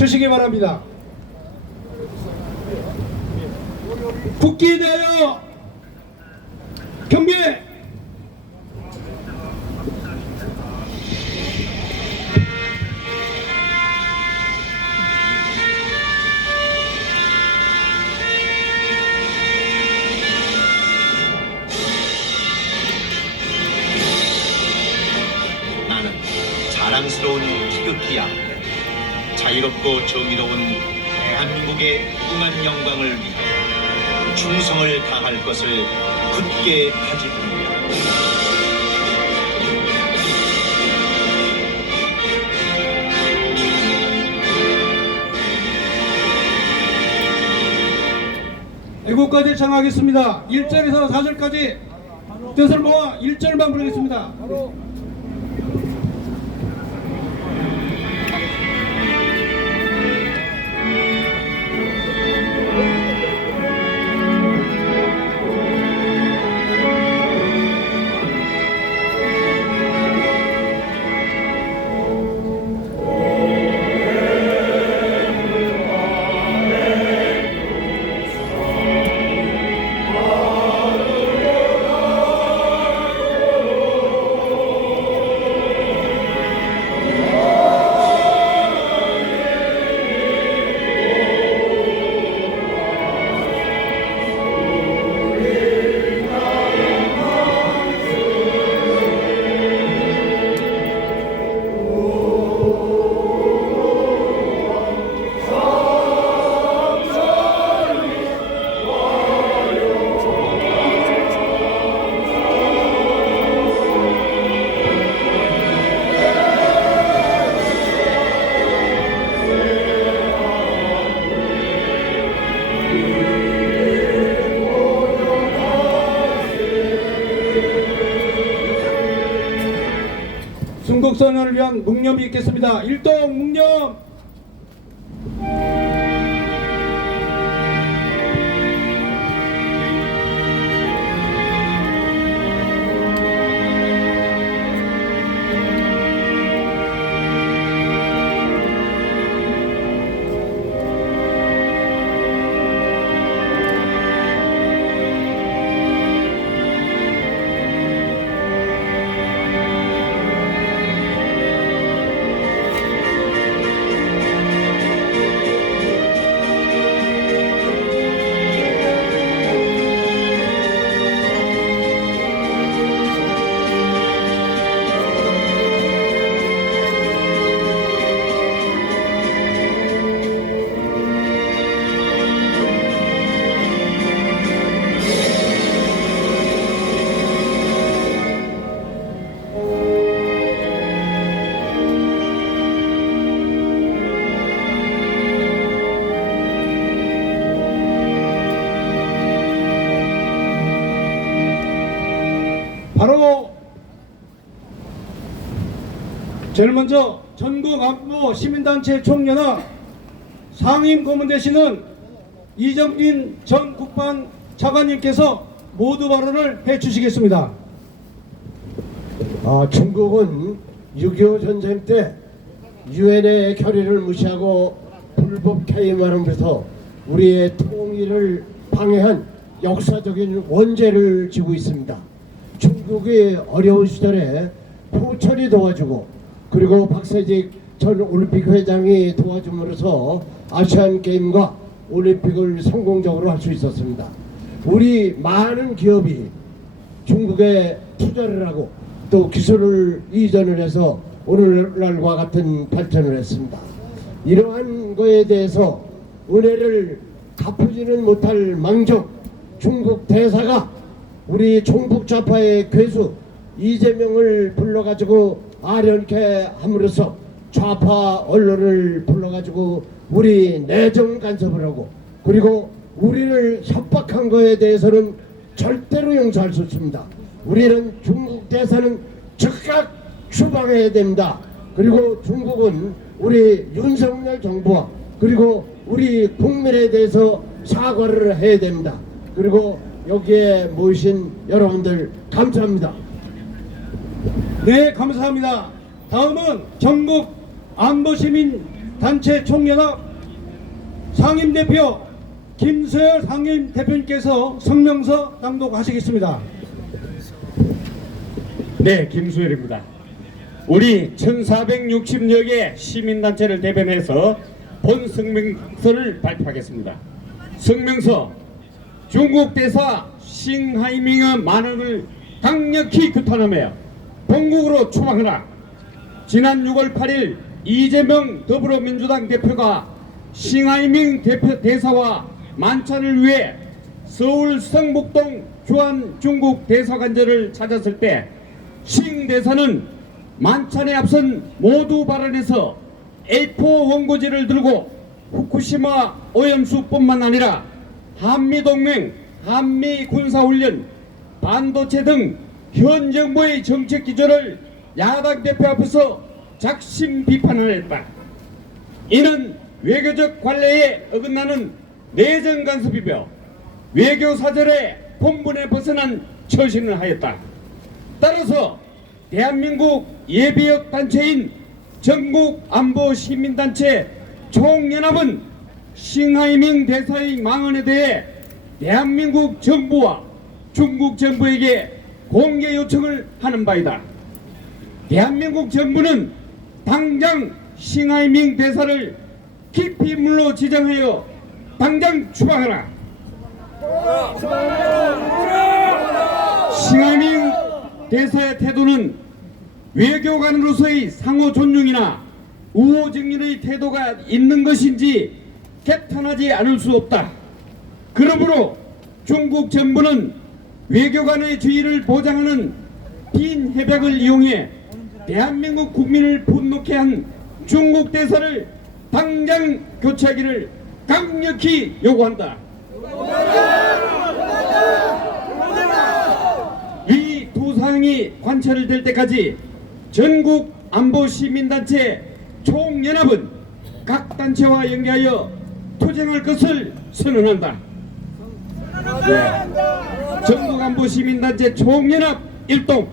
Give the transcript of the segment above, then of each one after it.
주시기 바랍니다. 국기에 대하여 경배! 나는 자랑스러운 희극기 앞에 자유롭고 정의로운 대한민국의 무궁한 영광을 위해 충성을 다할 것을 굳게 다짐합니다. 애국가를 청하겠습니다. 1절에서 4절까지 뜻을 모아 1절만 부르겠습니다. 순국선언을 위한 묵념이 있겠습니다. 일동 묵념. 바로 제일 먼저 전국안보 시민단체 총연합 상임 고문되시는 이정민 전 국방 차관님께서 모두 발언을 해주시겠습니다. 중국은 6.25 전쟁 때 유엔의 결의를 무시하고 불법 개임하면서 우리의 통일을 방해한 역사적인 원죄를 지고 있습니다. 중국이 어려운 시절에 포철이 도와주고 그리고 박세직 전 올림픽 회장이 도와줌으로써 아시안 게임과 올림픽을 성공적으로 할 수 있었습니다. 우리 많은 기업이 중국에 투자를 하고 또 기술을 이전을 해서 오늘날과 같은 발전을 했습니다. 이러한 거에 대해서 은혜를 갚지는 못할 망정 중국 대사가 우리 종북 좌파의 괴수 이재명을 불러가지고 아련케 함으로써 좌파 언론을 불러가지고 우리 내정 간섭을 하고 그리고 우리를 협박한 거에 대해서는 절대로 용서할 수 없습니다. 우리는 중국 대사는 즉각 추방해야 됩니다. 그리고 중국은 우리 윤석열 정부와 그리고 우리 국민에 대해서 사과를 해야 됩니다. 그리고 여기에 모이신 여러분들 감사합니다. 네, 감사합니다. 다음은 전국 안보시민 단체 총연합 상임대표 김서열 상임대표님께서 성명서 낭독하시겠습니다. 네, 김수열입니다. 우리 1460여 개 시민단체를 대변해서 본 성명서를 발표하겠습니다. 성명서: 중국 대사 싱하이밍의 만행을 강력히 규탄하며 본국으로 추방하라. 지난 6월 8일 이재명 더불어민주당 대표가 싱하이밍 대사와 만찬을 위해 서울 성북동 주한 중국 대사관저를 찾았을 때 싱 대사는 만찬에 앞선 모두 발언에서 A4 원고지를 들고 후쿠시마 오염수뿐만 아니라 한미동맹, 한미군사훈련, 반도체 등 현 정부의 정책 기조를 야당 대표 앞에서 작심 비판을 했다. 이는 외교적 관례에 어긋나는 내정 간섭이며 외교 사절의 본분에 벗어난 처신을 하였다. 따라서 대한민국 예비역 단체인 전국 안보 시민단체 총연합은 싱하이밍 대사의 망언에 대해 대한민국 정부와 중국 정부에게 공개 요청을 하는 바이다. 대한민국 정부는 당장 싱하이밍 대사를 기피물로 지정하여 당장 추방하라. 싱하이밍 대사의 태도는 외교관으로서의 상호 존중이나 우호증진의 태도가 있는 것인지 개탄하지 않을 수 없다. 그러므로 중국 정부는 외교관의 지위를 보장하는 빈 협약을 이용해 대한민국 국민을 분노케 한 중국 대사를 당장 교체하기를 강력히 요구한다. 이 두 사항이 관철될 때까지 전국 안보 시민단체 총연합은 각 단체와 연계하여 투쟁할 것을 선언한다. 네. 전국 안보 시민단체 총연합 일동.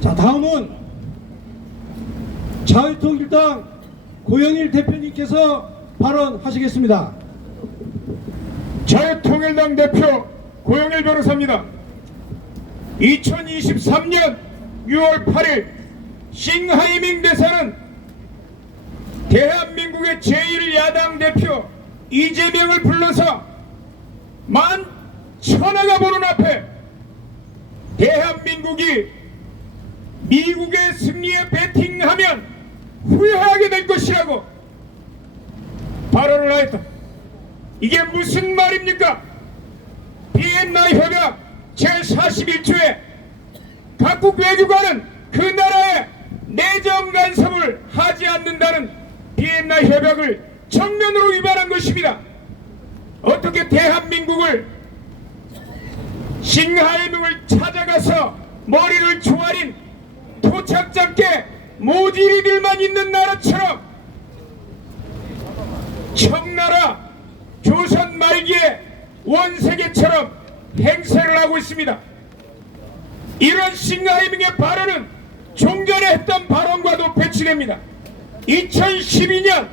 자, 다음은 자유통일당 고영일 대표님께서 발언하시겠습니다. 자유통일당 대표 고영일 변호사입니다. 2023년 6월 8일 싱하이밍 대사는 대한민국의 제1야당 대표 이재명을 불러서 만천하가 보는 앞에 대한민국이 미국의 승리에 베팅하면 후회하게 될 것이라고 발언을 하였다. 이게 무슨 말입니까? 비엔나 협약 제41조에 각국 외교관은 그 나라의 내정 간섭을 하지 않는다는 비엔나 협약을 정면으로 위반한 것입니다. 어떻게 대한민국을 싱하이밍을 찾아가서 머리를 조아린 토착잡게 모질이들만 있는 나라처럼 청나라 조선 말기의 원세계처럼 행세를 하고 있습니다. 이런 싱하이밍의 발언은 종전에 했던 발언과도 배치됩니다. 2012년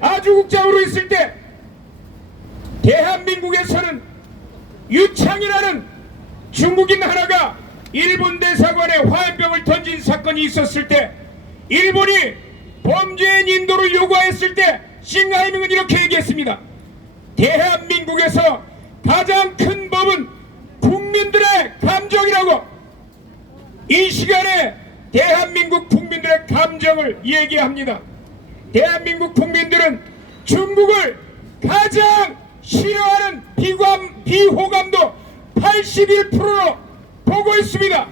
아주국장으로 있을 때 대한민국에서는 유창이라는 중국인 하나가 일본 대사관에 화염병을 던진 사건이 있었을 때 일본이 범죄인 인도를 요구했을 때 싱하이밍은 이렇게 얘기했습니다. 대한민국에서 가장 큰 법은 국민들의 감정이라고. 이 시간에 대한민국 국민들의 감정을 얘기합니다. 대한민국 국민들은 중국을 가장 싫어하는 비호감도 81%로 보고 있습니다.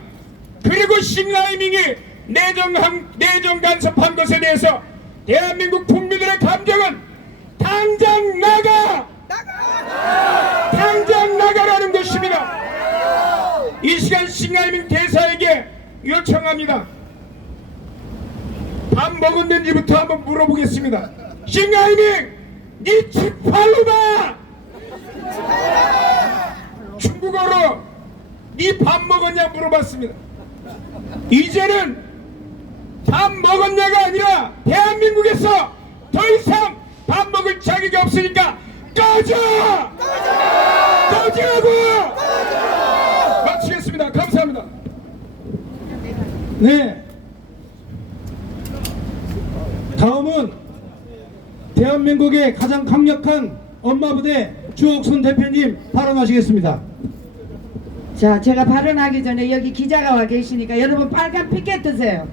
그리고 싱하이밍이 내정 간섭한 것에 대해서 대한민국 국민들의 감정은 당장 나가! 당장 나가라는 것입니다. 이 시간 싱하이밍 대사에게 요청합니다. 밥 먹었는지부터 한번 물어보겠습니다. 싱하이밍, 니 치팔로다! 중국어로 니 밥 먹었냐 물어봤습니다. 이제는 밥 먹었냐가 아니라 대한민국에서 더 이상 밥 먹을 자격이 없으니까 꺼져! 꺼지라고! 마치겠습니다. 감사합니다. 네. 다음은 대한민국의 가장 강력한 엄마부대 주옥순 대표님 발언하시겠습니다. 자, 제가 발언하기 전에 여기 기자가 와 계시니까 여러분 빨간 피켓 드세요.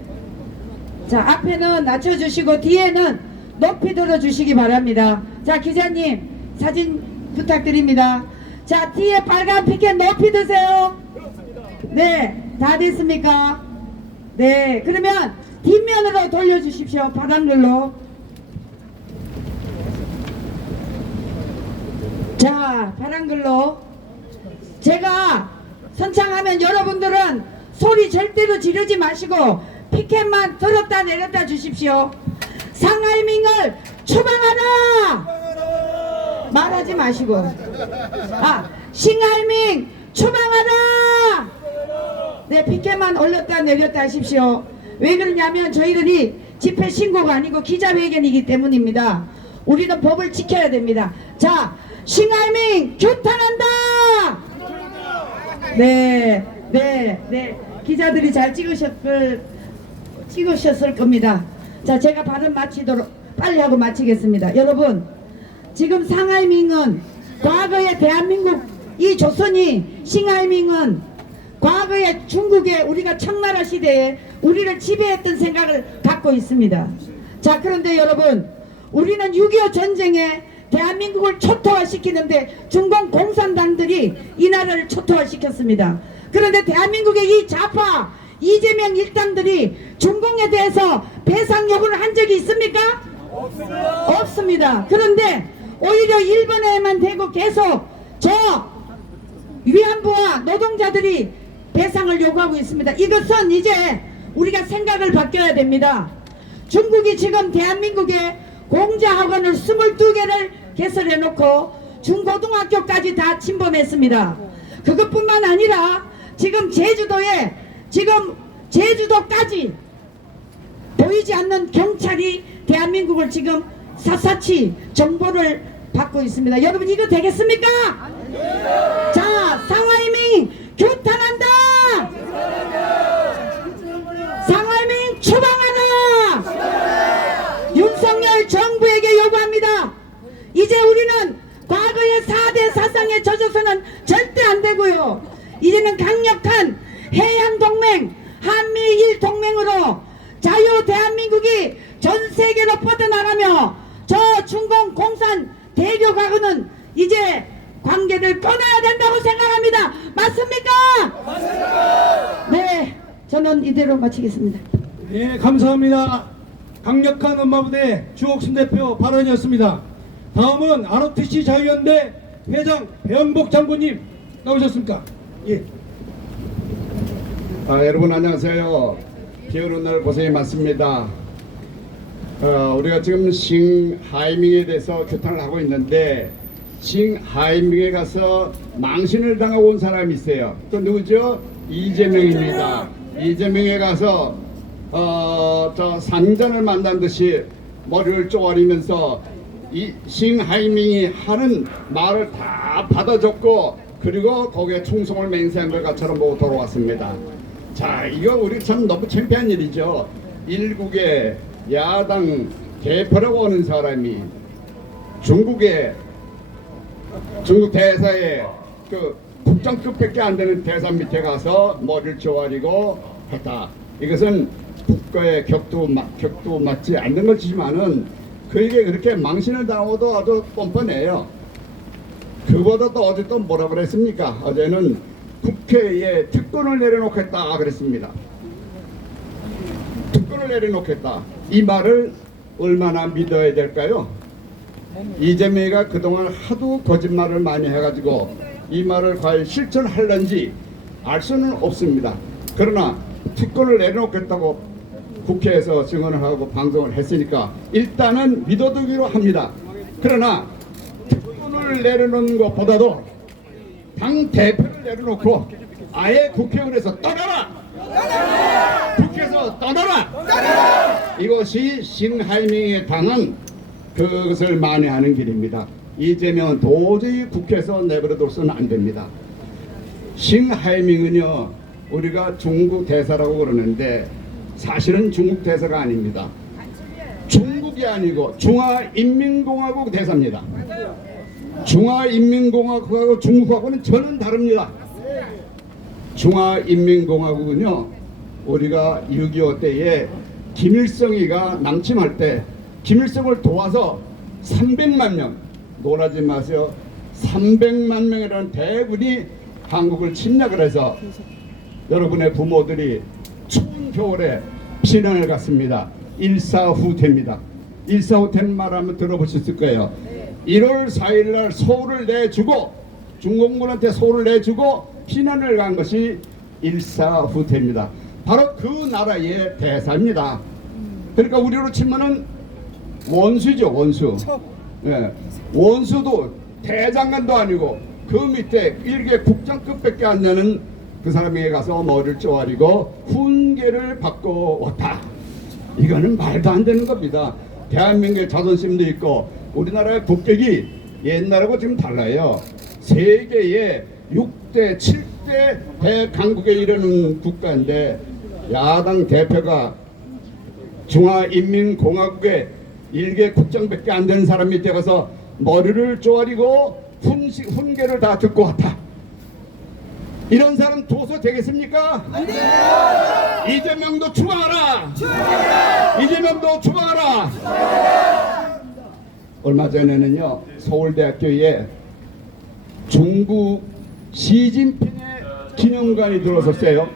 자, 앞에는 낮춰주시고 뒤에는 높이 들어주시기 바랍니다. 자, 기자님 사진 부탁드립니다. 자, 뒤에 빨간 피켓 높이 드세요. 네, 다 됐습니까? 네, 그러면 뒷면으로 돌려주십시오. 파란 걸로. 자, 파란 걸로. 제가 선창하면 여러분들은 소리 절대로 지르지 마시고 피켓만 들었다 내렸다 주십시오. 상하이밍을 추방하라! 말하지 마시고. 아, 싱하이밍 추방하라! 네, 피켓만 올렸다 내렸다 하십시오. 왜 그러냐면 저희들이 집회 신고가 아니고 기자회견이기 때문입니다. 우리는 법을 지켜야 됩니다. 자, 싱하이밍 규탄한다! 네, 네, 네. 기자들이 잘 찍으셨을 겁니다. 자, 제가 발언 마치도록 빨리 하고 마치겠습니다. 여러분, 지금 상하이밍은 과거의 대한민국 이 조선이 싱하이밍은 과거의 중국에 우리가 청나라 시대에 우리를 지배했던 생각을 갖고 있습니다. 자, 그런데 여러분, 우리는 6.25 전쟁에 대한민국을 초토화시키는데 중공 공산당들이 이 나라를 초토화시켰습니다. 그런데 대한민국의 이 좌파 이재명 일당들이 중공에 대해서 배상 요구를 한 적이 있습니까? 없습니다. 그런데 오히려 일본에만 대고 계속 저 위안부와 노동자들이 배상을 요구하고 있습니다. 이것은 이제 우리가 생각을 바뀌어야 됩니다. 중국이 지금 대한민국에 공자학원을 22개를 개설해 놓고 중고등학교까지 다 침범했습니다. 그것뿐만 아니라 지금 제주도에 제주도까지 보이지 않는 경찰이 대한민국을 지금 샅샅이 정보를 받고 있습니다. 여러분 이거 되겠습니까? 자, 상하이밍 규탄한다! 상하이밍 추방하라! 윤석열 정부에게 요구합니다. 이제 우리는 과거의 4대 사상에 젖어서는 절대 안 되고요. 이제는 강력한 해양동맹, 한미일동맹으로 자유 대한민국이 전 세계로 뻗어나가며 저 중공 공산 대교하고는 이제 관계를 끊어야 된다고 생각합니다. 맞습니까? 맞습니다. 네, 저는 이대로 마치겠습니다. 네, 감사합니다. 강력한 엄마부대 주옥순 대표 발언이었습니다. 다음은 ROTC 자유연대 회장 배영복 장군님 나오셨습니까? 예. 여러분 안녕하세요. 비 오는 날 고생이 많습니다. 우리가 지금 싱하이밍에 대해서 규탄을 하고 있는데 싱하이밍에 가서 망신을 당하고 온 사람이 있어요. 또 누구죠? 이재명입니다. 이재명에 가서 저 상전을 만난 듯이 머리를 쪼아리면서 이 싱하이밍이 하는 말을 다 받아줬고 그리고 거기에 충성을 맹세한 것 것처럼 보고 돌아왔습니다. 자, 이거 우리 참 너무 창피한 일이죠. 일국의 야당 대표라고 하는 사람이 중국 대사의 그 국장급밖에 안 되는 대사 밑에 가서 머리를 조아리고 했다. 이것은 국가의 격도 맞지 않는 것이지만은 그에게 그렇게 망신을 당하고도 아주 뻔뻔해요. 그보다 또 어제 또 뭐라 그랬습니까? 어제는 국회에 특권을 내려놓겠다 그랬습니다. 특권을 내려놓겠다. 이 말을 얼마나 믿어야 될까요? 이재명이가 그동안 하도 거짓말을 많이 해가지고 이 말을 과연 실천할런지 알 수는 없습니다. 그러나 특권을 내려놓겠다고 국회에서 증언을 하고 방송을 했으니까 일단은 믿어두기로 합니다. 그러나 특권을 내려놓는 것보다도 당 대표를 내려놓고 아예 국회의원에서 떠나라! 한국에서 떠나라! 이것이 싱하이밍에 당한 그것을 만회하는 길입니다. 이재명은 도저히 국회에서 내버려둬서는 안 됩니다. 싱하이밍은요, 우리가 중국 대사라고 그러는데 사실은 중국 대사가 아닙니다. 중국이 아니고 중화인민공화국 대사입니다. 중화인민공화국하고 중국하고는 전혀 다릅니다. 중화인민공화국은요, 우리가 6.25 때에 김일성이가 남침할 때 김일성을 도와서 300만 명, 놀라지 마세요, 300만 명이라는 대군이 한국을 침략을 해서 여러분의 부모들이 추운 겨울에 피난을 갔습니다. 일사후퇴입니다. 일사후퇴 말 한번 들어보셨을 거예요. 1월 4일 날 서울을 내주고, 중공군한테 서울을 내주고 피난을 간 것이 일사후퇴입니다. 바로 그 나라의 대사입니다. 그러니까 우리로 치면은 원수죠, 원수. 예, 원수도 대장관도 아니고 그 밑에 일개 국장급밖에 안 되는 그 사람에게 가서 머리를 쪼아리고 훈계를 받고 왔다. 이거는 말도 안 되는 겁니다. 대한민국의 자존심도 있고 우리나라의 국격이 옛날하고 지금 달라요. 세계의 6대 7대 대강국에 이르는 국가인데 야당 대표가 중화인민공화국의 일개 국장밖에 안 되는 사람 밑에 가서 머리를 쪼아리고 훈계를 다 듣고 왔다. 이런 사람 둬서 되겠습니까? 네. 이재명도 추방하라. 이재명도 추방하라. 얼마 전에는요, 서울대학교에 중국 시진핑의 기념관이 들어섰어요.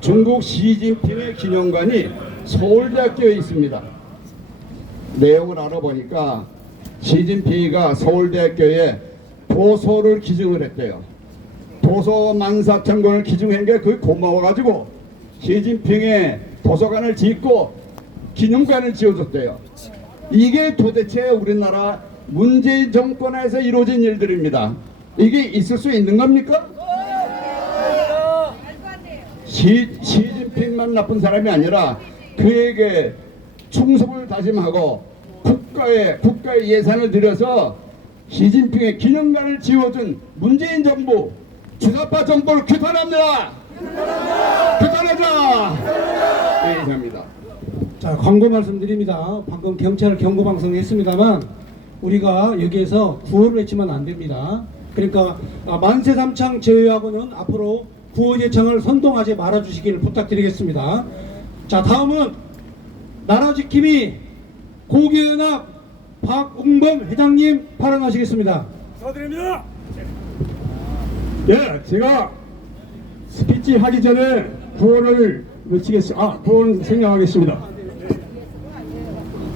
중국 시진핑의 기념관이 서울대학교에 있습니다. 내용을 알아보니까 시진핑이가 서울대학교에 도서를 기증을 했대요. 도서 14,000권을 기증한 게 그게 고마워가지고 시진핑의 도서관을 짓고 기념관을 지어줬대요. 이게 도대체 우리나라 문재인 정권에서 이루어진 일들입니다. 이게 있을 수 있는 겁니까? 시진핑만 나쁜 사람이 아니라 그에게 충성을 다짐하고 국가의 예산을 들여서 시진핑의 기념관을 지어준 문재인 정부, 주사파 정부를 규탄합니다. 규탄하자. 네, 이상입니다. 자, 광고 말씀드립니다. 방금 경찰 경고 방송을 했습니다만 우리가 여기에서 구호를 외치면 안 됩니다. 그러니까 만세 삼창 제외하고는 앞으로 구호 제창을 선동하지 말아 주시기를 부탁드리겠습니다. 자, 다음은 나라지킴이 고교연합 박웅범 회장님 발언하시겠습니다. 축하드립니다. 예, 제가 스피치 하기 전에 구호를 외치겠습니다. 구호를 생략하겠습니다.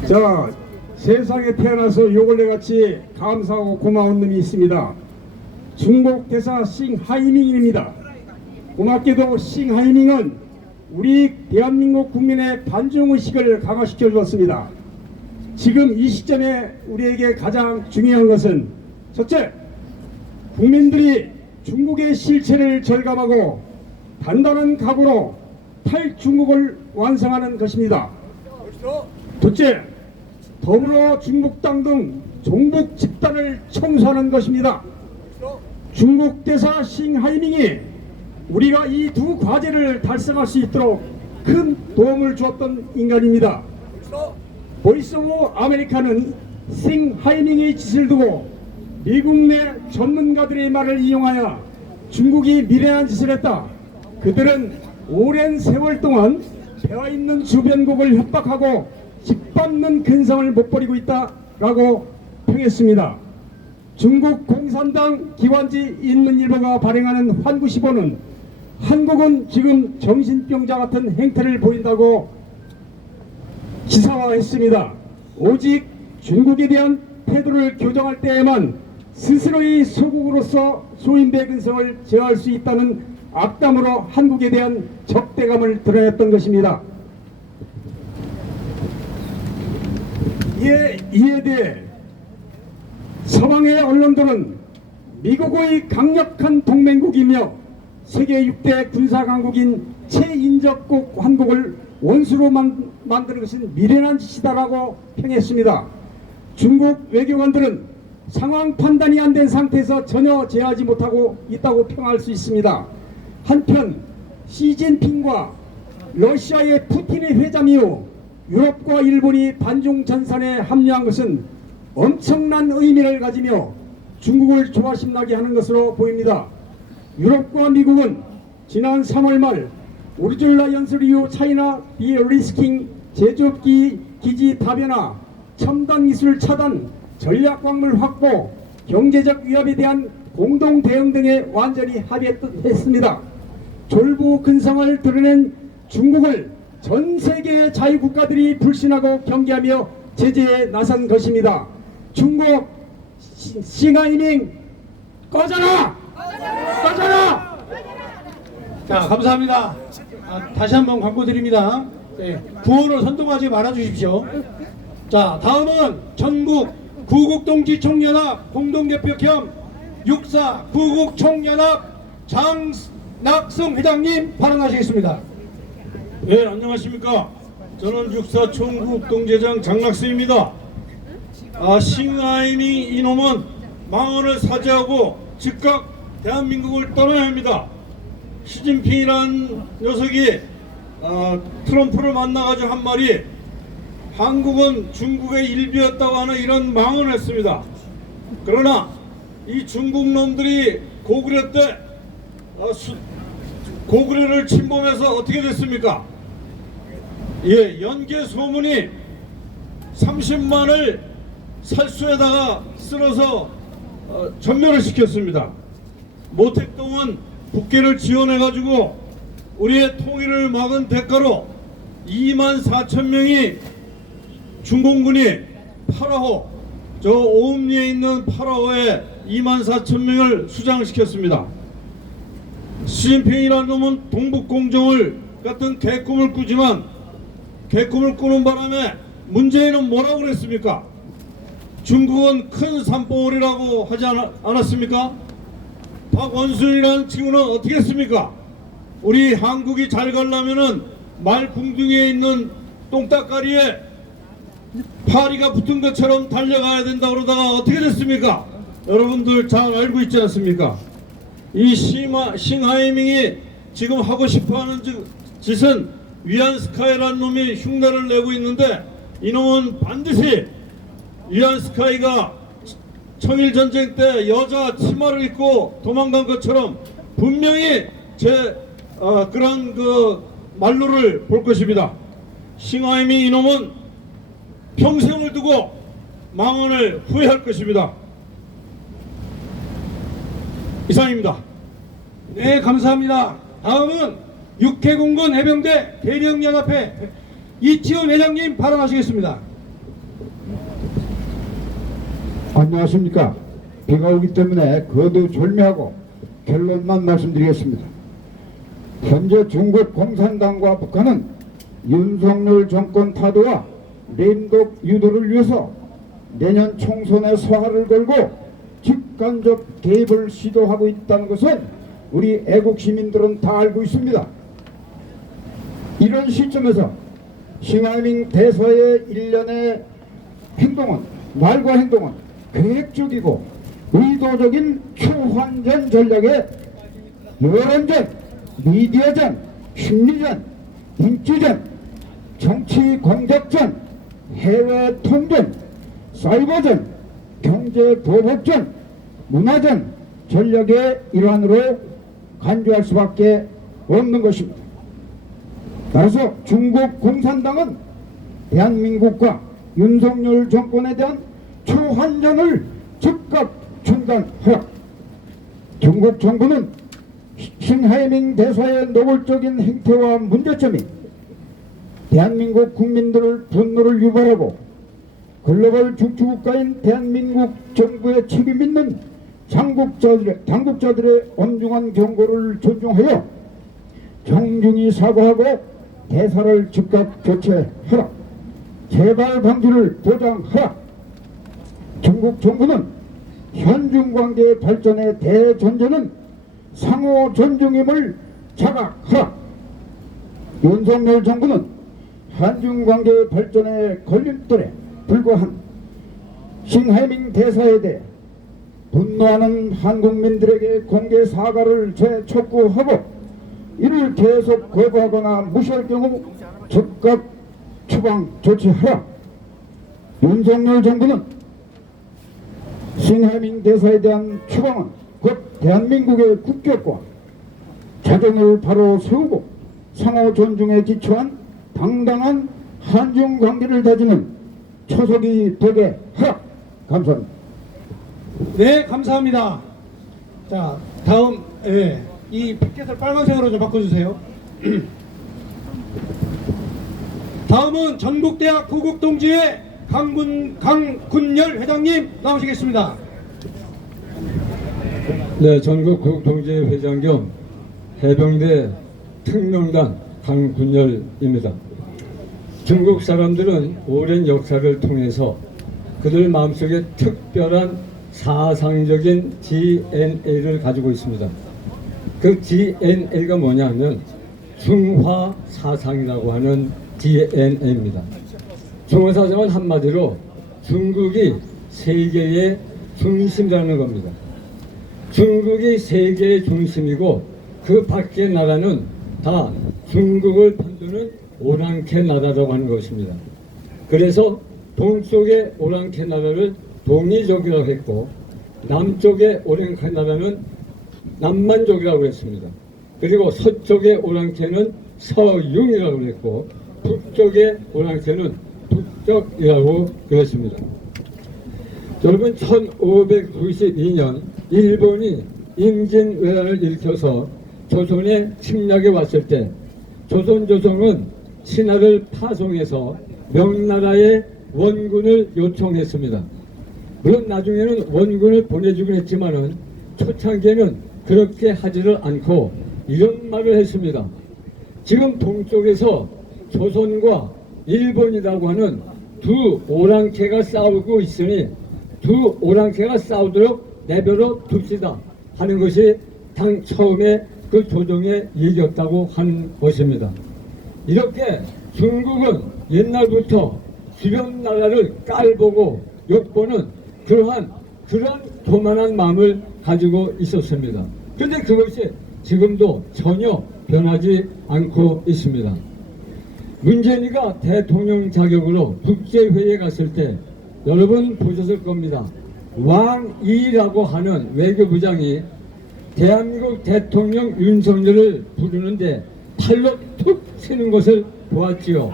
자, 세상에 태어나서 요걸레같이 감사하고 고마운 놈이 있습니다. 중국 대사 싱하이밍입니다. 고맙게도 싱하이밍은 우리 대한민국 국민의 반중의식을 강화시켜 주었습니다. 지금 이 시점에 우리에게 가장 중요한 것은 첫째, 국민들이 중국의 실체를 절감하고 단단한 각오로 탈중국을 완성하는 것입니다. 둘째, 더불어 중국당 등 종북 집단을 청소하는 것입니다. 중국 대사 싱하이밍이 우리가 이 두 과제를 달성할 수 있도록 큰 도움을 주었던 인간입니다. 보이스 오브 아메리카는 싱하이밍의 짓을 두고 미국 내 전문가들의 말을 이용하여 중국이 미련한 짓을 했다. 그들은 오랜 세월 동안 배어있는 주변국을 협박하고 짓밟는 근성을 못 버리고 있다라고 평했습니다. 중국 공산당 기관지 인민일보가 발행하는 환구시보는 한국은 지금 정신병자 같은 행태를 보인다고 기사화했습니다. 오직 중국에 대한 태도를 교정할 때에만 스스로의 소국으로서 소인배 근성을 제어할 수 있다는 악담으로 한국에 대한 적대감을 드러냈던 것입니다. 이에 대해 서방의 언론들은 미국의 강력한 동맹국이며 세계 6대 군사강국인 최인접국 한국을 원수로 만드는 것은 미련한 짓이다라고 평했습니다. 중국 외교관들은 상황 판단이 안 된 상태에서 전혀 제어하지 못하고 있다고 평할 수 있습니다. 한편 시진핑과 러시아의 푸틴의 회담 이후 유럽과 일본이 반중 전선에 합류한 것은 엄청난 의미를 가지며 중국을 조바심나게 하는 것으로 보입니다. 유럽과 미국은 지난 3월 말 우르줄라 연설 이후 차이나 디리스킹 제조업기 기지 다변화 첨단 기술 차단 전략 광물 확보 경제적 위협에 대한 공동 대응 등에 완전히 합의했습니다. 졸부근성을 드러낸 중국을 전 세계 자유국가들이 불신하고 경계하며 제재에 나선 것입니다. 중국 싱하이밍 꺼져라! 꺼져라! 자, 감사합니다. 다시 한번 광고 드립니다. 구호를 선동하지 말아 주십시오. 자, 다음은 전국 구국동지총연합 공동대표 겸 육사 구국총연합 장낙승 회장님 발언하시겠습니다. 네, 안녕하십니까. 저는 육사 총국동제장 장낙승입니다. 싱하이밍 이놈은 망언을 사죄하고 즉각 대한민국을 떠나야 합니다. 시진핑이라는 녀석이 트럼프를 만나가지고 한 말이 한국은 중국의 일부였다고 하는 이런 망언을 했습니다. 그러나 이 중국 놈들이 고구려 때 고구려를 침범해서 어떻게 됐습니까? 예, 연개 소문이 30만을 살수에다가 쓸어서 전멸을 시켰습니다. 모택동은 북계를 지원해가지고 우리의 통일을 막은 대가로 24,000명이 중공군이 파라호, 저 오음리에 있는 파라호에 24,000명을 수장시켰습니다. 시진핑이라는 놈은 동북공정을 같은 개꿈을 꾸지만 개꿈을 꾸는 바람에 문재인은 뭐라고 그랬습니까? 중국은 큰 산봉우리라고 하지 않았습니까? 박원순이라는 친구는 어떻게 했습니까? 우리 한국이 잘 가려면은 말궁둥이에 있는 똥따까리에 파리가 붙은 것처럼 달려가야 된다 그러다가 어떻게 됐습니까? 여러분들 잘 알고 있지 않습니까? 이 싱하이밍이 지금 하고 싶어하는 짓은 위안스카이라는 놈이 흉내를 내고 있는데 이놈은 반드시 위안스카이가 청일전쟁 때 여자 치마를 입고 도망간 것처럼 분명히 그런 말로를 볼 것입니다. 싱하이밍 이놈은 평생을 두고 망언을 후회할 것입니다. 이상입니다. 네, 감사합니다. 다음은 육해공군 해병대 대령연합회 이치훈 회장님 발언하시겠습니다. 안녕하십니까. 비가 오기 때문에 거두절미하고 결론만 말씀드리겠습니다. 현재 중국 공산당과 북한은 윤석열 정권 타도와 린독 유도를 위해서 내년 총선에 서하를 걸고 직간접 개입을 시도하고 있다는 것은 우리 애국 시민들은 다 알고 있습니다. 이런 시점에서 싱하이밍 대사의 일련의 행동은, 말과 행동은 계획적이고 의도적인 초환전 전략에 여론전, 미디어전, 심리전, 인지전, 정치 공작전, 해외 통전, 사이버전, 경제 보복전, 문화전 전략의 일환으로 간주할 수밖에 없는 것입니다. 따라서 중국 공산당은 대한민국과 윤석열 정권에 대한 초환전을 즉각 중단하라. 중국 정부는 싱하이밍 대사의 노골적인 행태와 문제점이 대한민국 국민들을 분노를 유발하고 글로벌 중추국가인 대한민국 정부의 책임 있는 당국자들의 엄중한 경고를 존중하여 정중히 사과하고 대사를 즉각 교체하라. 재발 방지를 보장하라. 중국 정부는 현중 관계의 발전의 대전제는 상호 존중임을 자각하라. 윤석열 정부는 한중 관계 발전의 걸림돌에 불과한 싱하이밍 대사에 대해 분노하는 한국민들에게 공개 사과를 재촉구하고 이를 계속 거부하거나 무시할 경우 즉각 추방 조치하라. 윤석열 정부는 싱하이밍 대사에 대한 추방은 곧 대한민국의 국격과 자존을 바로 세우고 상호 존중에 기초한 당당한 한중 관계를 다지는 초석이 되게 하라. 감사합니다. 네, 감사합니다. 자, 다음, 이 피켓을 빨간색으로 좀 바꿔주세요. 다음은 전국대학 부국동지회 강군열 회장님 나오시겠습니다. 네, 전국 국동지회 회장 겸 해병대 특명단 강군열입니다. 중국 사람들은 오랜 역사를 통해서 그들 마음속에 특별한 사상적인 DNA를 가지고 있습니다. 그 DNA가 뭐냐면 중화 사상이라고 하는 DNA입니다. 중화 사상은 한마디로 중국이 세계의 중심이라는 겁니다. 중국이 세계의 중심이고 그 밖의 나라는 다 중국을 편드는 오랑캐 나라라고 하는 것입니다. 그래서 동쪽의 오랑캐 나라를 동이족이라고 했고 남쪽의 오랑캐 나라는 남만족이라고 했습니다. 그리고 서쪽의 오랑캐는 서융이라고 했고 북쪽의 오랑캐는 북적이라고 그랬습니다. 여러분 1592년 일본이 임진왜란을 일으켜서 조선에 침략에 왔을 때 조선조정은 신하를 파송해서 명나라에 원군을 요청했습니다. 물론 나중에는 원군을 보내주긴 했지만은 초창기에는 그렇게 하지를 않고 이런 말을 했습니다. 지금 동쪽에서 조선과 일본이라고 하는 두 오랑캐가 싸우고 있으니 두 오랑캐가 싸우도록 내버려 둡시다 하는 것이 당 처음에 그 조정의 얘기였다고 하는 것입니다. 이렇게 중국은 옛날부터 주변 나라를 깔보고 욕보는 그런 교만한 마음을 가지고 있었습니다. 그런데 그것이 지금도 전혀 변하지 않고 있습니다. 문재인이가 대통령 자격으로 국제회의에 갔을 때 여러분 보셨을 겁니다. 왕이라고 하는 외교부장이 대한민국 대통령 윤석열을 부르는데 팔로 툭 치는 것을 보았지요.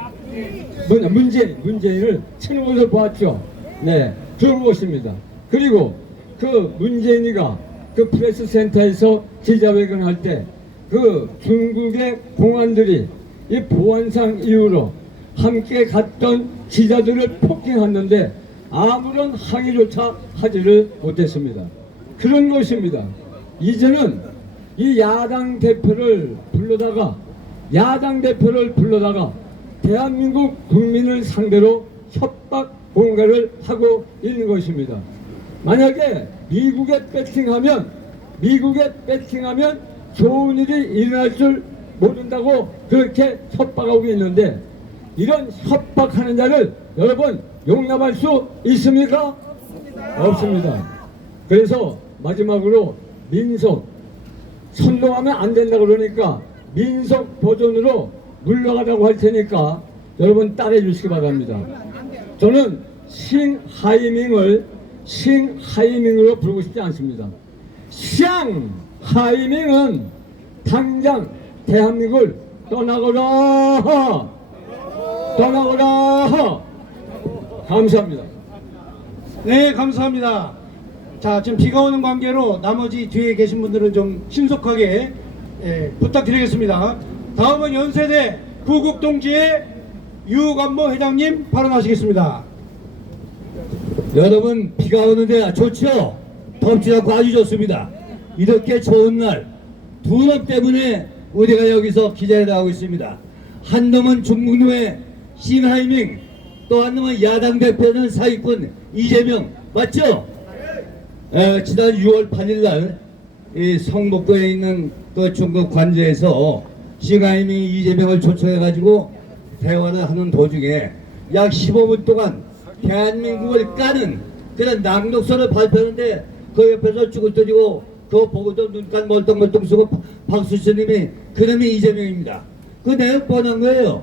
문재인을 치는 것을 보았죠. 네, 그런 것입니다. 그리고 그 문재인이가 그 프레스 센터에서 기자회견을 할 때 그 중국의 공안들이 이 보안상 이유로 함께 갔던 기자들을 폭행했는데 아무런 항의조차 하지를 못했습니다. 그런 것입니다. 이제는 이 야당 대표를 불러다가 대한민국 국민을 상대로 협박 공갈을 하고 있는 것입니다. 만약에 미국에 배팅하면 좋은 일이 일어날 줄 모른다고 그렇게 협박하고 있는데 이런 협박하는 자를 여러분 용납할 수 있습니까? 없습니다. 그래서 마지막으로 민속 선동하면 안 된다 그러니까 민속 버전으로 물러가라고 할 테니까 여러분 따라해 주시기 바랍니다. 저는 싱하이밍으로 부르고 싶지 않습니다. 샹하이밍은 당장 대한민국을 떠나거라. 감사합니다. 네, 감사합니다. 자, 지금 비가 오는 관계로 나머지 뒤에 계신 분들은 좀 신속하게 부탁드리겠습니다. 다음은 연세대 부국동지회 유관모 회장님 발언하시겠습니다. 여러분 비가 오는데 좋죠? 덥지 않고 아주 좋습니다. 이렇게 좋은 날 두 놈 때문에 우리가 여기서 기자회견을 하고 있습니다. 한 놈은 중국놈의 싱하이밍, 또 한 놈은 야당 대표는 사기꾼 이재명, 맞죠? 지난 6월 8일 날 이 성북구에 있는 그 중국 관제에서 싱하이밍이 이재명을 초청해가지고 대화를 하는 도중에 약 15분 동안 대한민국을 까는 그런 낭독서를 발표하는데 그 옆에서 죽을 터지고 그거 보고도 눈간 멀뚱멀뚱 쓰고 박수 치님이 그놈이 이재명입니다. 그 내용 뻔한 거예요.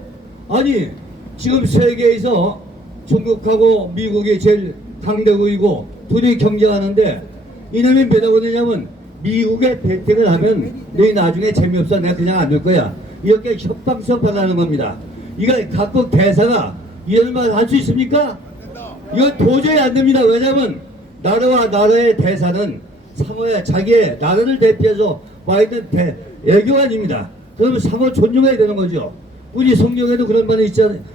아니 지금 세계에서 중국하고 미국이 제일 강대국이고 둘이 경쟁하는데 이놈이 뭐라 그러냐면 미국에 배팅을 하면 너희 나중에 재미없어 내가 그냥 안 줄 거야 이렇게 협박성판하는 겁니다. 이거 각국 대사가 이런 말 할 수 있습니까? 이거 도저히 안 됩니다. 왜냐면 나라와 나라의 대사는 상호에 자기의 나라를 대표해서 와 있는 외교관입니다. 그러면 상호 존중해야 되는 거죠. 우리 성경에도 그런 말이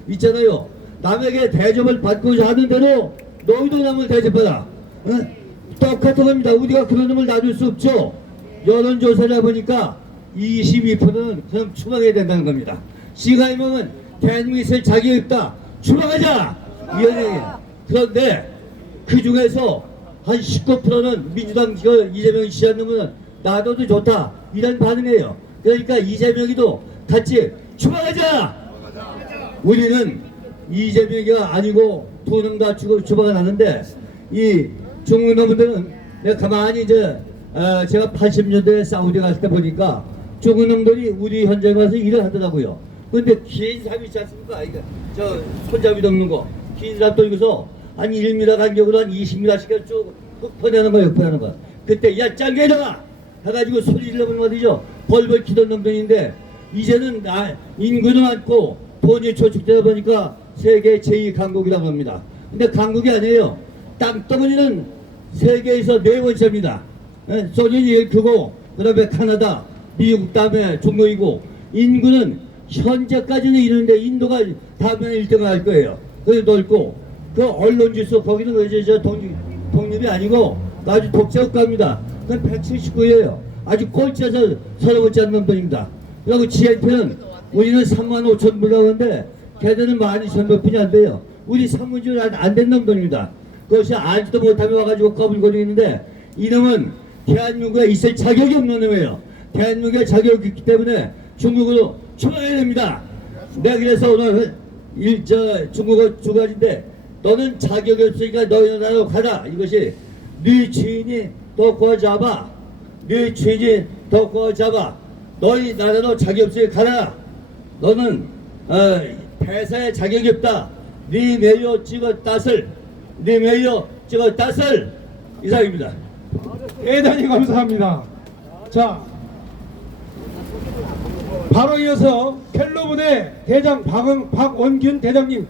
있잖아요. 남에게 대접을 받고자 하는 대로 너희도 남을 대접하라. 똑같은 겁니다. 우리가 그런 놈을 놔줄 수 없죠. 여론조사를 해보니까 22%는 그럼 추방해야 된다는 겁니다. 싱하이밍은 대한민국에 있을 자격이 없다. 추방하자! 이런 얘기예요. 그런데 그 중에서 한 19%는 민주당 이재명이 지지하는 놔둬도 좋다. 이런 반응이에요. 그러니까 이재명이도 같이 추방하자! 우리는 이재명이가 아니고 두 명 다 추방을 하는데 이 중국 놈들은 내가 가만히 제가 80년대에 사우디 갔을 때 보니까 중국 놈들이 우리 현장에 와서 일을 하더라고요. 근데 긴 삽 있지 않습니까? 저 손잡이 덮는 거. 긴 삽 돌고서 한 1m 간격으로 한 20m씩 쭉 흩어내는 거예요. 흩어내는 거. 그때 야 짱개들아 해가지고 소리 질러보는 말이죠. 벌벌 키던 놈들인데 이제는 인구도 많고 돈이 저축되다 보니까 세계 제2강국이라고 합니다. 근데 강국이 아니에요. 땅덩어리는 세계에서 네 번째입니다. 소련이 제일 크고 그 다음에 카나다, 미국 다음에 중국이고 인구는 현재까지는 이런데 인도가 다음에 1등을 할 거예요. 그게 넓고 그 언론 지수 거기는 저 독립이 아니고 아주 독재국가입니다. 그건 179예요. 아주 꼴찌에서 서너 번째 하는 놈들입니다. 그리고 GNP는 우리는 3만 5천 불 나오는데 걔들은 12,000몇 분이 안 돼요. 우리 3분의 1은 안 된 놈들입니다. 그것이 알지도 못하며 와가지고 꺼불거리고 있는데 이놈은 대한민국에 있을 자격이 없는 놈이에요. 대한민국에 자격이 있기 때문에 중국으로 추방해야 됩니다. 내가 그래서 오늘 중국어 두 가지인데 너는 자격이 없으니까 너희 나라로 가라. 이것이 네 주인이 더 잡아. 네 주인이 더 잡아. 너희 나라로 자격이 없으니까 가라. 너는 대사에 자격이 없다. 네 메이어 찍어 따슬. 네 메이어 찍어 따슬. 이상입니다. 대단히 감사합니다. 자, 바로 이어서 켈로분의 대장 박원균 대장님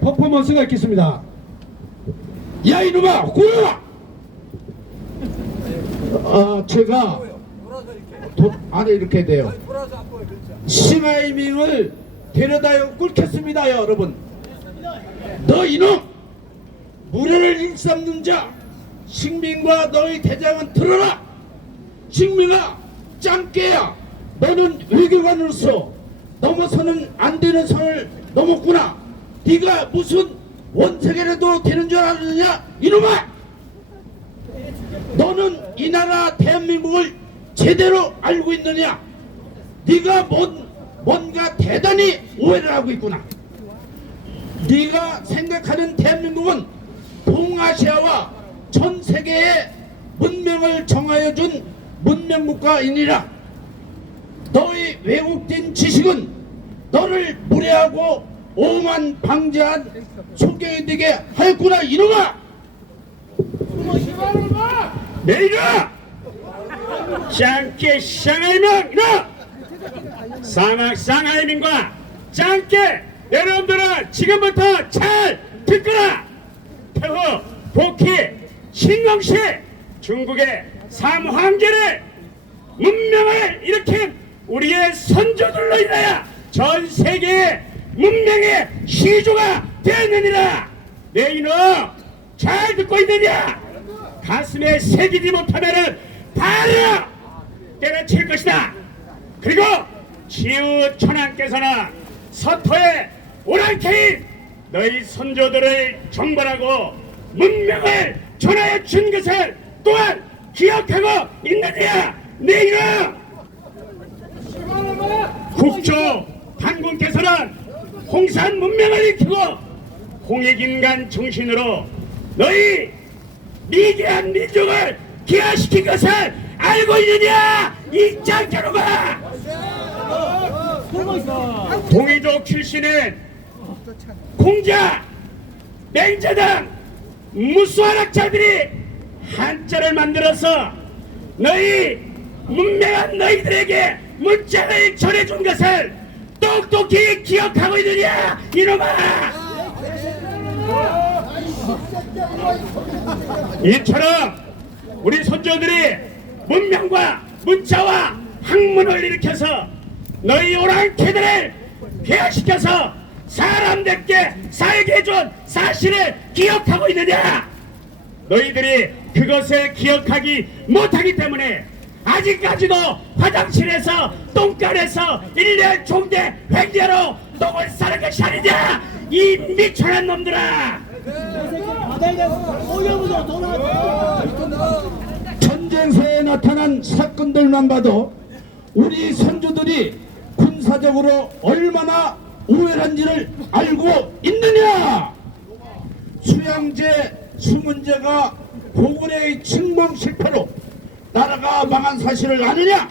퍼포먼스가 있겠습니다. 야 이놈아 구해라. 제가 안에 이렇게 돼요. 싱하이밍을 데려다 꿇겠습니다. 여러분 너 이놈 무례를 일삼는 자 식민과 너희 대장은 들어라. 식민아 짱깨야 너는 외교관으로서 넘어서는 안 되는 선을 넘었구나. 네가 무슨 원세계라도 되는 줄 아느냐 이놈아. 너는 이 나라 대한민국을 제대로 알고 있느냐. 네가 뭔가 대단히 오해를 하고 있구나. 네가 생각하는 대한민국은 동아시아와 전 세계의 문명을 정하여 준 문명국가이니라. 너희 왜곡된 지식은 너를 무례하고 오만방자한 소경이 되게 하였구나 이놈아. 내일아 짱깨 샹하이밍 이놈 샹하이밍과 짱깨 여러분들은 지금부터 잘 듣거라. 태후 복희 신공시 중국의 3황제를 문명을 일으킨 우리의 선조들로 인하여 전 세계의 문명의 시조가 되느니라. 내 이놈 잘 듣고 있느냐. 가슴에 새기지 못하면은 바로 때려칠 것이다. 그리고 지우천왕께서는 서터에 오랑캐인 너희 선조들을 정벌하고 문명을 전하여 준 것을 또한 기억하고 있느냐. 내 이놈 국조 단군께서는 홍산 문명을 일으키고 홍익인간 정신으로 너희 미개한 민족을 기하시킨 것을 알고 있느냐 이 짱깨로가. 동이족 출신은 공자, 맹자 등 무수한 학자들이 한자를 만들어서 너희 문명한 너희들에게 문자를 전해준 것을 똑똑히 기억하고 있느냐 이놈아. 이처럼 우리 손주들이 문명과 문자와 학문을 일으켜서 너희 오랑캐들을 폐하시켜서 사람들께 살게 해준 사실을 기억하고 있느냐. 너희들이 그것을 기억하기 못하기 때문에 아직까지도 화장실에서 똥간에서 1년 총대 횡재로 똥을 싸는 것이 아니냐 이 미천한 놈들아. 전쟁터에 나타난 사건들만 봐도 우리 선조들이 군사적으로 얼마나 우월한지를 알고 있느냐. 수양제 수문제가 고군의 침공 실패로 나라가 망한 사실을 아느냐.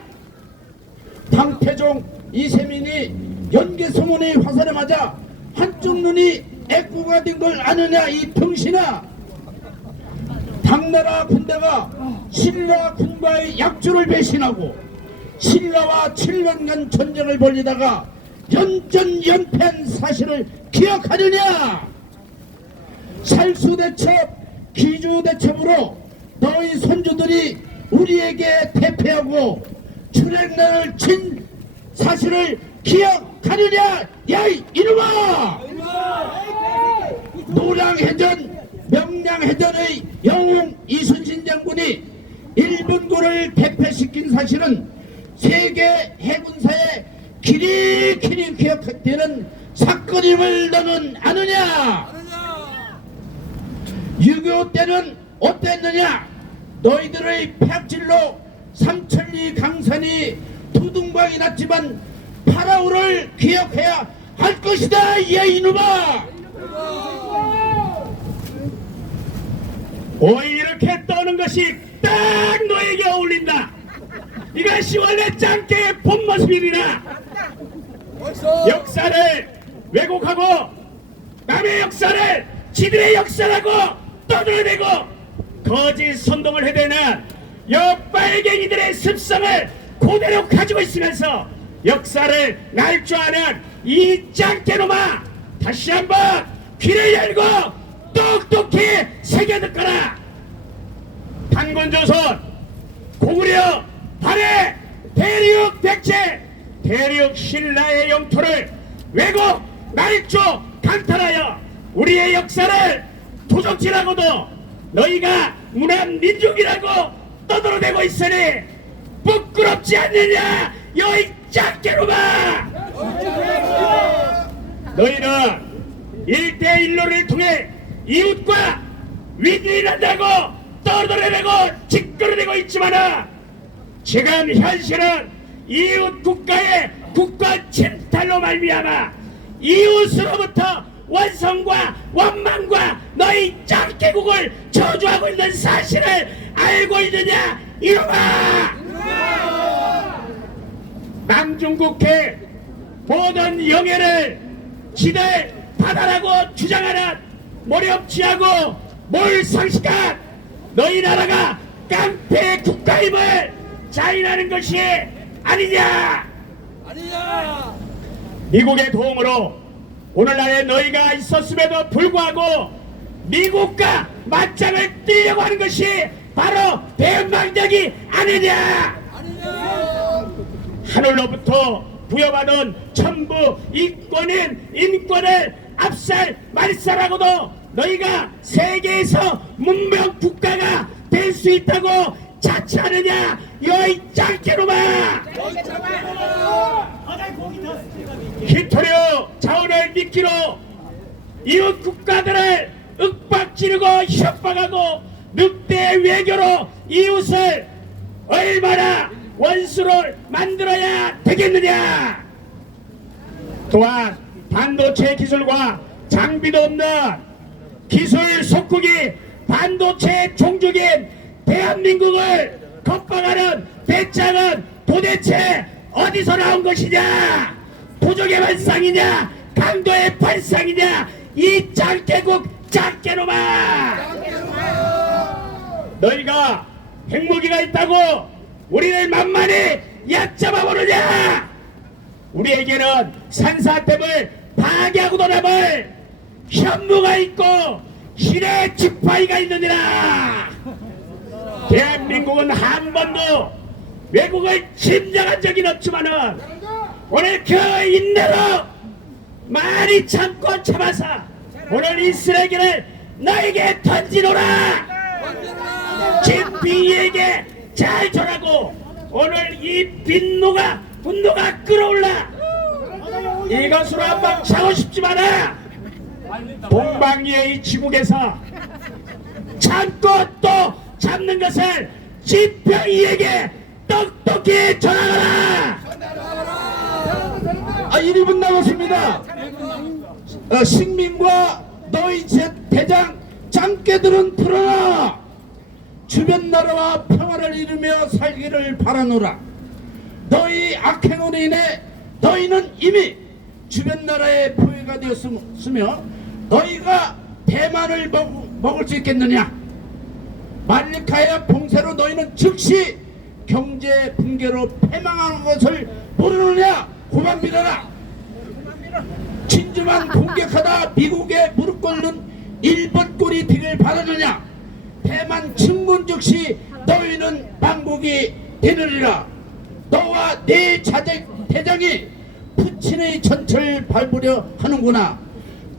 당태종 이세민이 연개소문의 화살에 맞아 한쪽 눈이 애꾸가 된 걸 아느냐 이 병신아. 당나라 군대가 신라 군과의 약조를 배신하고 신라와 7년간 전쟁을 벌이다가 연전연패한 사실을 기억하느냐. 살수대첩 기주대첩으로 너희 손주들이 우리에게 대패하고 출행난을 친 사실을 기억하느냐 야 이놈아. 노량해전 명량해전의 영웅 이순신 장군이 일본군을 대패시킨 사실은 세계 해군사에 길이 기억되는 사건임을 너는 아느냐. 6.25 때는 어땠느냐. 너희들의 폐악질로 삼천리 강산이 두둥방이 났지만 파라오를 기억해야 할 것이다 이 이놈아. 오이 이렇게 떠는 것이 딱 너에게 어울린다. 이것이 원래 짱깨의 본 모습이라. 역사를 왜곡하고 남의 역사를 지들의 역사라고 떠들어대고 거짓 선동을 해대는 옆빨갱이들의 습성을 그대로 가지고 있으면서 역사를 날 줄 아는 이 짱깨놈아, 다시 한번 귀를 열고 똑똑히 새겨듣거라. 단군조선 고구려 발해 대륙 백제 대륙 신라의 영토를 왜곡 날조 강탈하여 우리의 역사를 도적질하고도 너희가 문한 민족이라고 떠들어대고 있으니 부끄럽지 않느냐 여이 짝개로마. 너희는 1대1로를 통해 이웃과 윈윈한다고 떠들어대고 짓거려대고 있지만 지금 현실은 이웃 국가의 국가 침탈로 말미암아 이웃으로부터 원성과 원망과 너희 짱개국을 저주하고 있는 사실을 알고 있느냐 이놈아. 남중국해 모든 영해를 지들 바다라고 주장하는 모렵지하고 몰상식한 너희 나라가 깡패 국가임을 자인하는 것이 아니냐. 미국의 도움으로 오늘날에 너희가 있었음에도 불구하고 미국과 맞짱을 뜨려고 하는 것이 바로 대망적이 아니냐. 하늘로부터 부여받은 전부 이권인 인권을 압살 말살하고도 너희가 세계에서 문명 국가가 될 수 있다고 자처하느냐 여이 짱깨로마. 히토리오 자원을 미끼로 이웃 국가들을 윽박지르고 협박하고 늑대 외교로 이웃을 얼마나 원수를 만들어야 되겠느냐. 또한 반도체 기술과 장비도 없는 기술 속국이 반도체 종족인 대한민국을 겁박하는 배짱은 도대체 어디서 나온 것이냐? 부족의 발상이냐? 강도의 발상이냐? 이 짱깨국 짱깨놈아! 너희가 핵무기가 있다고 우리를 만만히 얕잡아 보느냐? 우리에게는 산사댐을 파괴하고도 남을 현무가 있고 신의 지파이가 있느니라. 대한민국은 한 번도 외국을 침략한 적이 없지만은 오늘 그 인내로 많이 참고 참아서 오늘 이 쓰레기를 너에게 던지노라. 진비에게 잘 전하고 오늘 이 분노가 끌어올라. 이것으로 한번 차고 싶지만은 동방위의 이 지국에서 참고 또 잡는 것을 진평이에게 똑똑히 전하라. 1분 남았습니다. 식민과 너희 대장 짱깨들은 풀어라. 주변 나라와 평화를 이루며 살기를 바라노라. 너희 악행으로 인해 너희는 이미 주변 나라의 포위가 되었으며 너희가 대만을 먹을 수 있겠느냐? 말리카야 봉쇄로 너희는 즉시 경제 붕괴로 패망하는 것을 모르느냐? 그만 밀어라. 진주만 공격하다 미국에 무릎 꿇는 일본 꼴이 되길 바라느냐? 대만 침군 즉시 너희는 망국이 되느니라. 너와 네 대장이 푸틴의 전철을 밟으려 하는구나.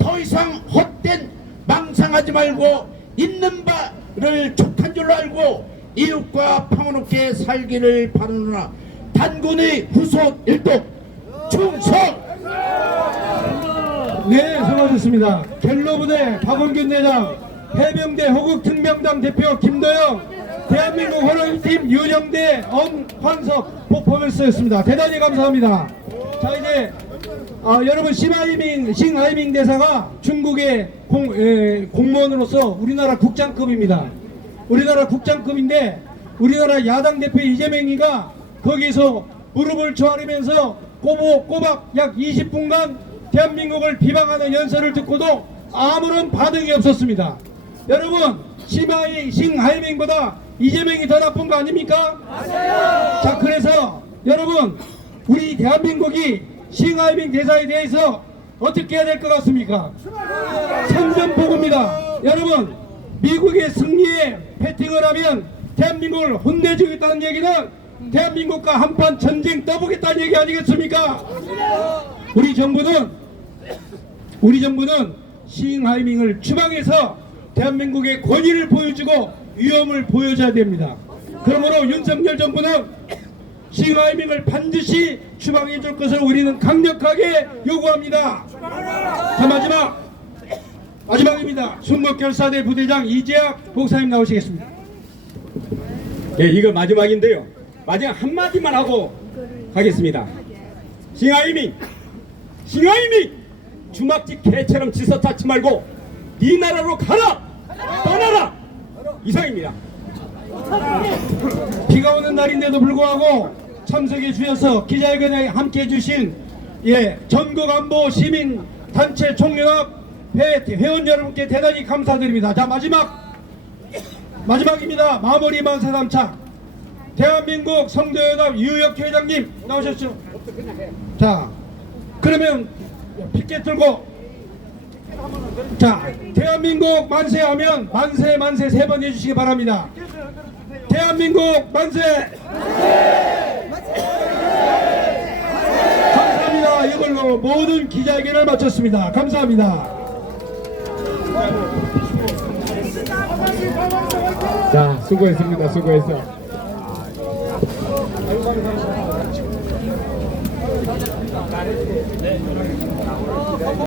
더 이상 헛된 망상하지 말고 있는 바를 족한 줄로 알고 이웃과 평화롭게 살기를 바라노라. 단군의 후속 일독 충성. 네, 수고하셨습니다. 갤로부대 박원균 대장, 해병대 호국특명당 대표 김도영, 대한민국 호랑이팀 윤영대 엄환석 퍼포먼스였습니다. 대단히 감사합니다. 자, 이제 여러분 싱하이밍 대사가 중국의 공무원으로서 우리나라 국장급입니다. 우리나라 국장급인데 우리나라 야당 대표 이재명이가 거기서 무릎을 조아리면서 꼬박 약 20분간 대한민국을 비방하는 연설을 듣고도 아무런 반응이 없었습니다. 여러분, 싱하이밍보다 이재명이 더 나쁜 거 아닙니까? 맞아요. 자, 그래서 여러분, 우리 대한민국이 싱하이밍 대사에 대해서 어떻게 해야 될 것 같습니까? 선전포고입니다. 여러분, 미국의 승리에 패팅을 하면 대한민국을 혼내주겠다는 얘기는 대한민국과 한판 전쟁 떠보겠다는 얘기 아니겠습니까? 우리 정부는 싱하이밍을 추방해서 대한민국의 권위를 보여주고 위험을 보여줘야 됩니다. 그러므로 윤석열 정부는 싱하이밍을 반드시 추방해 줄 것을 우리는 강력하게 요구합니다. 자, 마지막입니다. 순국결사대 부대장 이재학 목사님 나오시겠습니다. 예, 이거 마지막인데요. 마지막 한마디만 하고 가겠습니다. 싱하이밍 주막집 개처럼 지서 찾지 말고 네 나라로 가라, 떠나라. 이상입니다. 비가 오는 날인데도 불구하고 참석해 주셔서 기자회견에 함께 해주신 전국안보 시민단체 총연합 회원 여러분께 대단히 감사드립니다. 자, 마지막입니다. 마무리 만세 담차 대한민국 성도연합 유혁 회장님 나오셨죠? 자, 그러면 피켓 들고 자, 대한민국 만세하면 만세 3번 해주시기 바랍니다. 대한민국 만세! 감사합니다. 이걸로 모든 기자회견을 마쳤습니다. 감사합니다. 자, 수고했습니다. 수고했어. 네.